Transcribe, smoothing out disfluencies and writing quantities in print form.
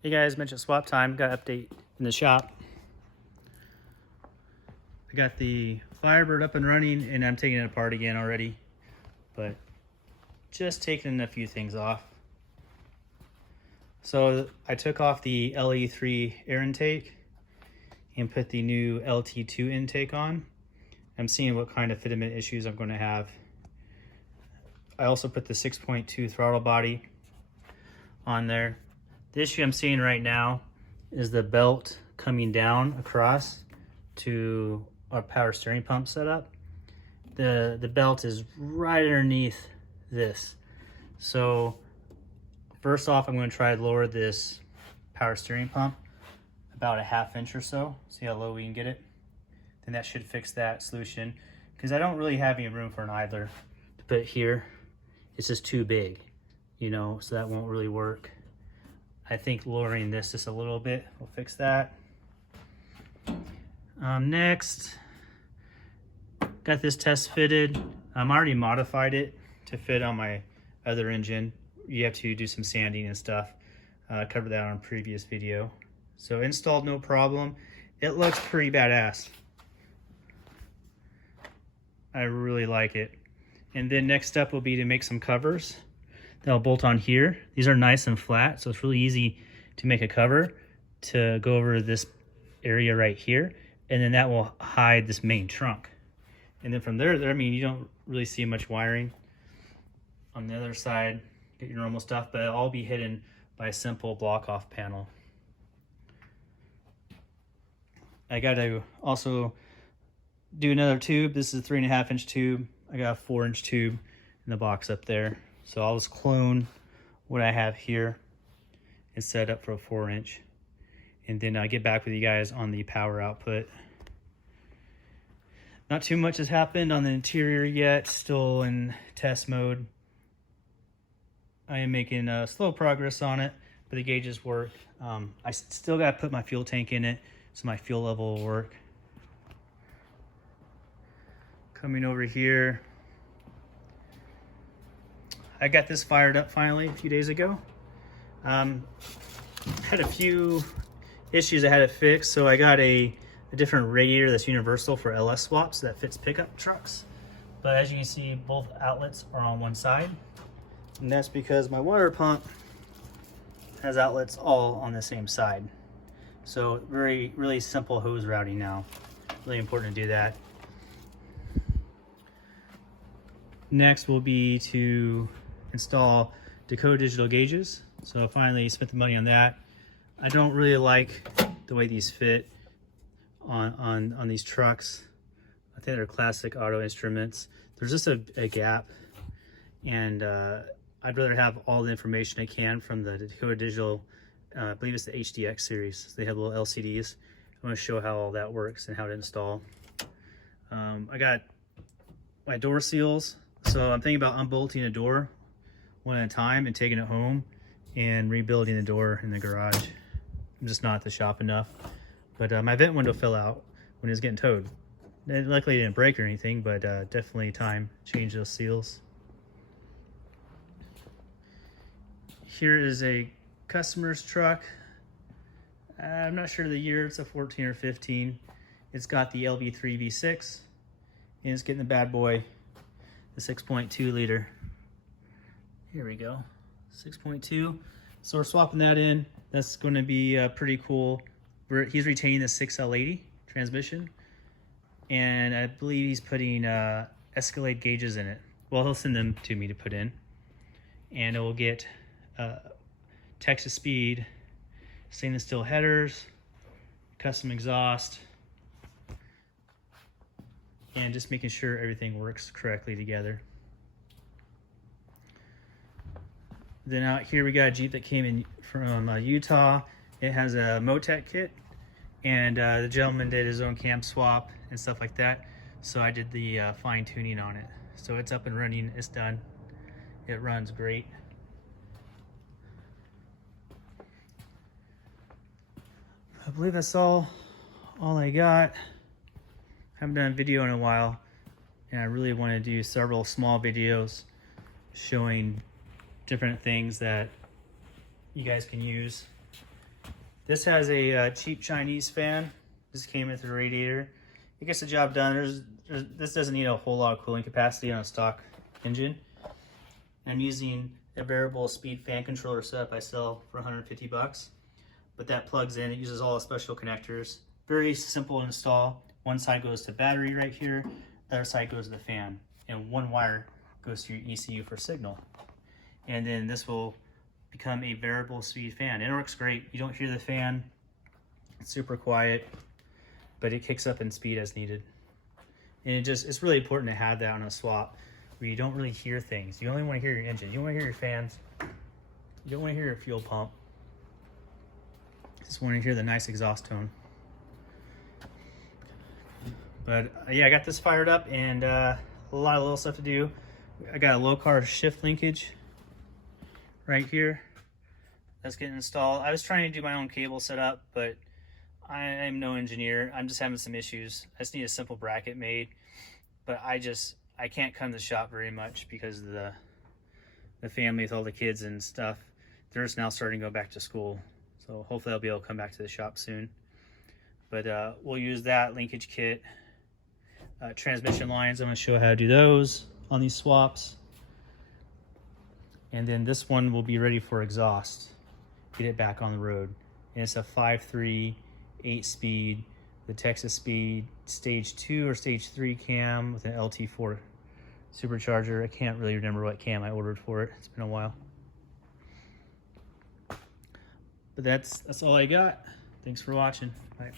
Hey guys, mentioned swap time. Got an update in the shop. I got the Firebird up and running and I'm taking it apart again already, but just taking a few things off. So I took off the LE3 air intake and put the new LT2 intake on. I'm seeing what kind of fitment issues I'm going to have. I also put the 6.2 throttle body on there. The issue I'm seeing right now is the belt coming down across to our power steering pump setup. The belt is right underneath this. So first off, I'm going to try to lower this power steering pump about a ½ inch or so. See how low we can get it. Then that should fix that solution, because I don't really have any room for an idler to put here. It's just too big, you know, so that won't really work. I think lowering this just a little bit will fix that. Next, got this test fitted. I already modified it to fit on my other engine. You have to do some sanding and stuff. I covered that on a previous video. So installed, no problem. It looks pretty badass. I really like it. And then next step will be to make some covers that'll bolt on here. These are nice and flat, so it's really easy to make a cover to go over this area right here, and then that will hide this main trunk. And then from there, I mean, you don't really see much wiring. On the other side, get your normal stuff, but it'll all be hidden by a simple block-off panel. I got to also do another tube. This is a 3.5 inch tube. I got a 4 inch tube in the box up there. So I'll just clone what I have here and set up for a 4 inch. And then I'll get back with you guys on the power output. Not too much has happened on the interior yet, still in test mode. I am making slow progress on it, but the gauges work. I still got to put my fuel tank in it, so my fuel level will work. Coming over here, I got this fired up finally a few days ago. Had a few issues I had to fix, so I got a different radiator that's universal for LS swaps that fits pickup trucks. But as you can see, both outlets are on one side, and that's because my water pump has outlets all on the same side. So really simple hose routing now. Really important to do that. Next will be to install Dakota digital gauges. So I finally spent the money on that. I don't really like the way these fit on these trucks. I think they're classic auto instruments. There's just a gap, and I'd rather have all the information I can from the Dakota digital. I believe it's the HDX series. So they have little LCDs. I want to show how all that works and how to install. I got my door seals. So I'm thinking about unbolting a door one at a time and taking it home and rebuilding the door in the garage. I'm just not at the shop enough. But my vent window fell out when it was getting towed. Luckily it didn't break or anything, but definitely time to change those seals. Here is a customer's truck. I'm not sure the year, it's a 14 or 15. It's got the LV3 V6 and it's getting the bad boy, the 6.2 liter. Here we go, 6.2. So we're swapping that in. That's going to be pretty cool. He's retaining the 6L80 transmission, and I believe he's putting Escalade gauges in it. Well, he'll send them to me to put in, and it will get Texas speed, stainless steel headers, custom exhaust, and just making sure everything works correctly together. Then out here we got a Jeep that came in from Utah. It has a Motec kit, and the gentleman did his own cam swap and stuff like that. So I did the fine tuning on it. So it's up and running, it's done. It runs great. I believe that's all I got. Haven't done a video in a while, and I really want to do several small videos showing different things that you guys can use This has a cheap Chinese fan. This came with the radiator. It gets the job done. This doesn't need a whole lot of cooling capacity on a stock engine. I'm using a variable speed fan controller setup I sell for 150 bucks. But that plugs in, it uses all the special connectors. Very simple to install. One side goes to battery right here, the other side goes to the fan. And one wire goes to your ECU for signal. And then this will become a variable speed fan. It works great. You don't hear the fan. It's super quiet, but it kicks up in speed as needed. And it's really important to have that on a swap where you don't really hear things. You only want to hear your engine. You don't want to hear your fans. You don't want to hear your fuel pump. You just want to hear the nice exhaust tone. But yeah, I got this fired up and a lot of little stuff to do. I got a low car shift linkage right here that's getting installed. I was trying to do my own cable setup, but I'm no engineer. I'm just having some issues. I just need a simple bracket made, but I can't come to the shop very much because of the family with all the kids and stuff. They're just now starting to go back to school, so hopefully I'll be able to come back to the shop soon. But we'll use that linkage kit. Transmission lines, I'm going to show how to do those on these swaps. And then this one will be ready for exhaust. Get it back on the road. And it's a 5.3 8-speed, the Texas Speed stage 2 or stage 3 cam with an LT4 supercharger. I can't really remember what cam I ordered for it. It's been a while. But that's all I got. Thanks for watching. Bye.